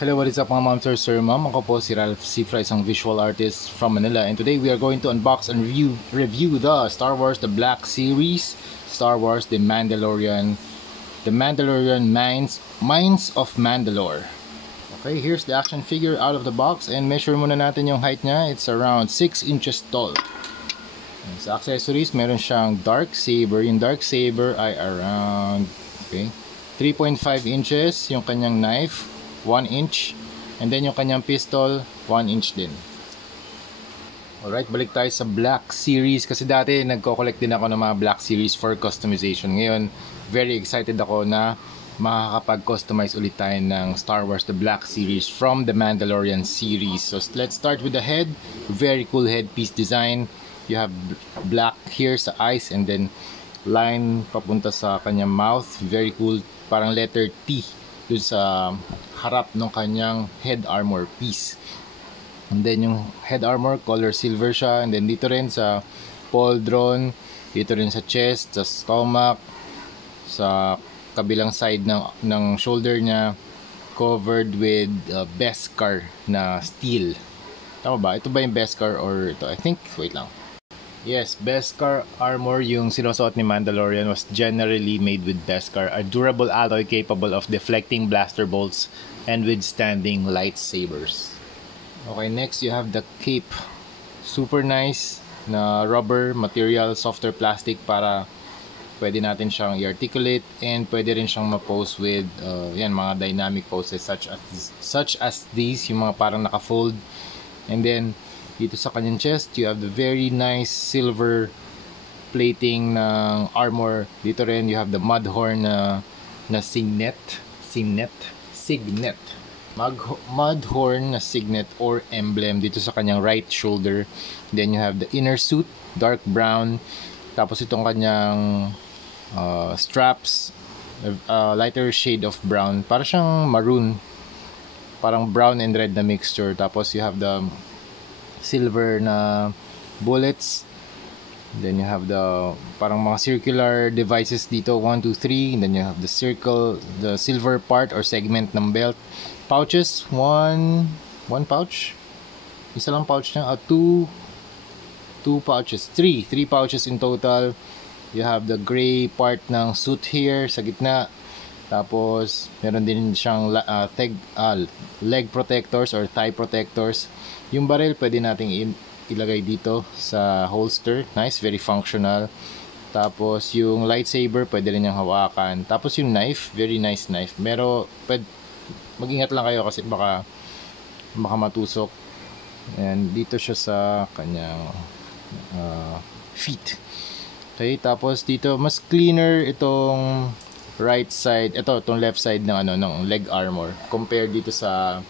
Hello, what is up mga ma'am, sir, ma'am? Ako po si Ralph Cifra, isang visual artist from Manila. And today we are going to unbox and review the Star Wars The Black Series, Star Wars The Mandalorian Mines of Mandalore. Okay, here's the action figure out of the box and measure muna natin yung height niya. It's around 6 inches tall. And sa accessories, meron siyang dark saber. Yung dark saber ay around 3.5 inches. Yung kanyang knife 1 inch, and then yung kanyang pistol 1 inch din. Alright, balik tayo sa Black Series kasi dati nagko-collect din ako ng mga Black Series for customization. Ngayon, very excited ako na makakapag-customize ulit tayo ng Star Wars The Black Series from the Mandalorian series. So let's start with the head. Very cool headpiece design. You have black here sa eyes and then line papunta sa kanyang mouth. Very cool, parang letter T dun sa harap ng kanyang head armor piece. And then yung head armor color silver siya, and then dito rin sa pauldron, dito rin sa chest, sa stomach, sa kabilang side ng shoulder niya, covered with Beskar na steel. Tama ba? Ito ba yung Beskar or ito? I think, wait lang. Yes, Beskar armor yung sinusuot ni Mandalorian was generally made with Beskar, a durable alloy capable of deflecting blaster bolts and withstanding lightsabers. Okay, next you have the cape. Super nice na rubber material, softer plastic para pwede natin siyang i-articulate and pwede rin siyang ma-pose with yan, mga dynamic poses such as these, yung mga parang naka-fold. And then dito sa kanyang chest, you have the very nice silver plating ng armor. Dito rin, you have the mudhorn na signet. Mudhorn na signet or emblem dito sa kanyang right shoulder. Then you have the inner suit, dark brown. Tapos itong kanyang straps, lighter shade of brown. Para siyang maroon. Parang brown and red na mixture. Tapos you have the silver na bullets. Then you have the parang mga circular devices dito, 1, 2, 3. And then you have the circle, the silver part or segment ng belt. Pouches, one pouch. Isa lang pouch niya. Two pouches. Three pouches in total. You have the gray part ng suit here sa gitna. Tapos meron din siyang leg protectors or thigh protectors. Yung barrel pwede nating ilagay dito sa holster. Nice, very functional. Tapos yung lightsaber pwede rin niyang hawakan. Tapos yung knife, very nice knife. Pero mag-ingat lang kayo kasi baka matusok. And dito siya sa kanyang feet. Okay, tapos dito mas cleaner itong right side, itong left side ng leg armor compared dito sa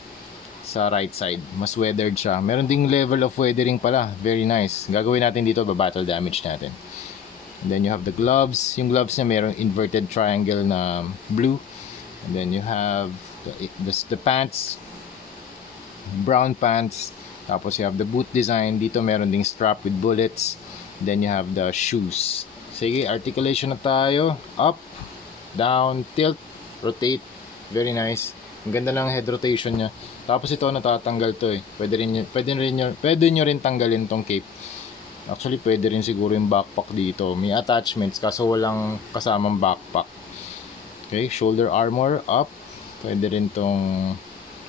right side. Mas weathered siya. Meron ding level of weathering pala. Very nice. Gagawin natin dito, battle damage natin. And then you have the gloves. Yung gloves niya meron inverted triangle na blue. And then you have the pants, brown pants. Tapos you have the boot design. Dito meron ding strap with bullets. Then you have the shoes. Sige, articulation na tayo. Up, down, tilt, rotate. Very nice. Ang ganda ng head rotation niya. Tapos ito natatanggal to eh. Pwede nyo rin tanggalin tong cape. Actually, pwede rin siguro yung backpack dito. May attachments kaso walang kasamang backpack. Okay, shoulder armor up. Pwede rin tong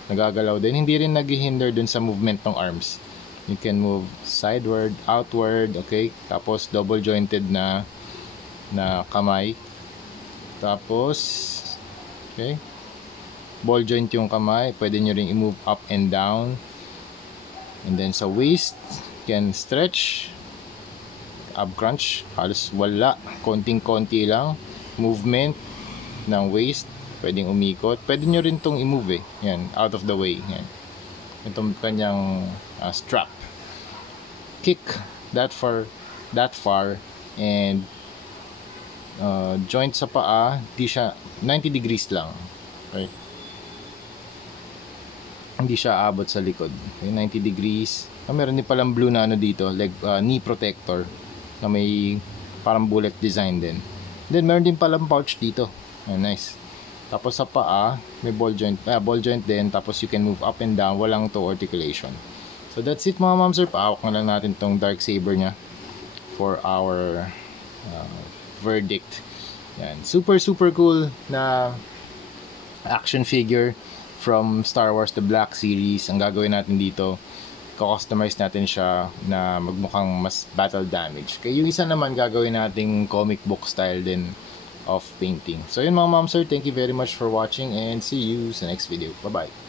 nagagalaw din. Hindi rin naghihinder dun sa movement ng arms. You can move sideward, outward, okay? Tapos double jointed na kamay. Tapos okay, ball joint yung kamay, pwede nyo ring i-move up and down. And then sa waist, can stretch, ab crunch, halos wala, konting-konti lang movement ng waist, pwedeng umikot. Pwede nyo rin tong i-move yan, out of the way, yan. Itong kanyang strap, kick that far, and joint sa paa, di siya 90 degrees lang, okay? Hindi siya abot sa likod. Okay, 90 degrees. Meron din palang blue na dito, knee protector na may parang bullet design din. Then meron din palang pouch dito. Nice. Tapos sa paa, may ball joint din. Tapos you can move up and down, walang toe articulation. So that's it mga ma'am sir. Paawak na lang natin tong Darksaber nya for our verdict. Yan. Super cool na action figure from Star Wars The Black Series. Ang gagawin natin dito, customize natin siya na magmukhang mas battle damage. Kaya yung isa naman gagawin nating comic book style din of painting. So yun mga ma'am sir, thank you very much for watching and see you sa next video. Bye bye.